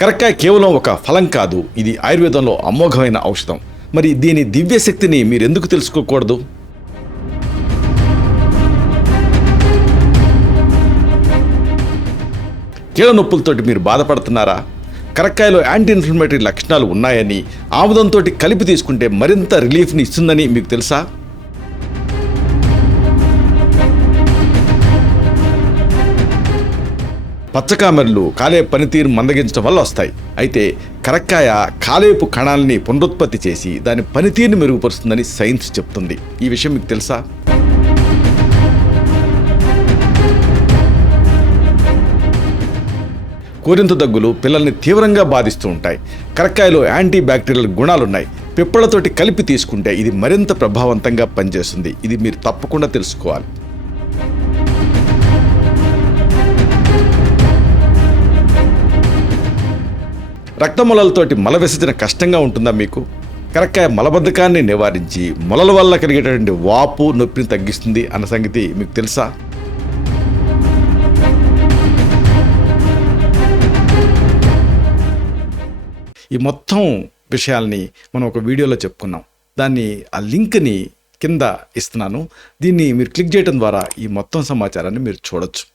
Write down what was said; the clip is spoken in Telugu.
కరక్కాయ కేవలం ఒక ఫలం కాదు. ఇది ఆయుర్వేదంలో అమోఘమైన ఔషధం. మరి దీని దివ్యశక్తిని మీరెందుకు మీరు ఎందుకు తెలుసుకోకూడదు? కీళ్ళ నొప్పులతోటి మీరు బాధపడుతున్నారా? కరక్కాయలో యాంటీ ఇన్ఫ్లమేటరీ లక్షణాలు ఉన్నాయని ఆముదంతో కలిపి తీసుకుంటే మరింత రిలీఫ్ని ఇస్తుందని మీకు తెలుసా? పచ్చకామెర్లు కాలేయ పనితీరు మందగించడం వల్ల వస్తాయి. అయితే కరక్కాయ కాలేపు కణాలని పునరుత్పత్తి చేసి దాని పనితీరుని మెరుగుపరుస్తుందని సైన్స్ చెప్తుంది. ఈ విషయం మీకు తెలుసా? కోరింత దగ్గులు పిల్లల్ని తీవ్రంగా బాధిస్తూ ఉంటాయి. కరక్కాయలో యాంటీ బ్యాక్టీరియల్ గుణాలున్నాయి. పిప్పలతోటి కలిపి తీసుకుంటే ఇది మరింత ప్రభావవంతంగా పనిచేస్తుంది. ఇది మీరు తప్పకుండా తెలుసుకోవాలి. రక్తమొలలతోటి మల విసర్జన కష్టంగా ఉంటుందా మీకు? కరక్కాయ మలబద్ధకాన్ని నివారించి మొలల వల్ల కలిగేటటువంటి వాపు నొప్పిని తగ్గిస్తుంది అన్న సంగతి మీకు తెలుసా? ఈ మొత్తం విషయాల్ని మనం ఒక వీడియోలో చెప్పుకున్నాం. దాన్ని ఆ లింక్ని కింద ఇస్తున్నాను. దీన్ని మీరు క్లిక్ చేయడం ద్వారా ఈ మొత్తం సమాచారాన్ని మీరు చూడొచ్చు.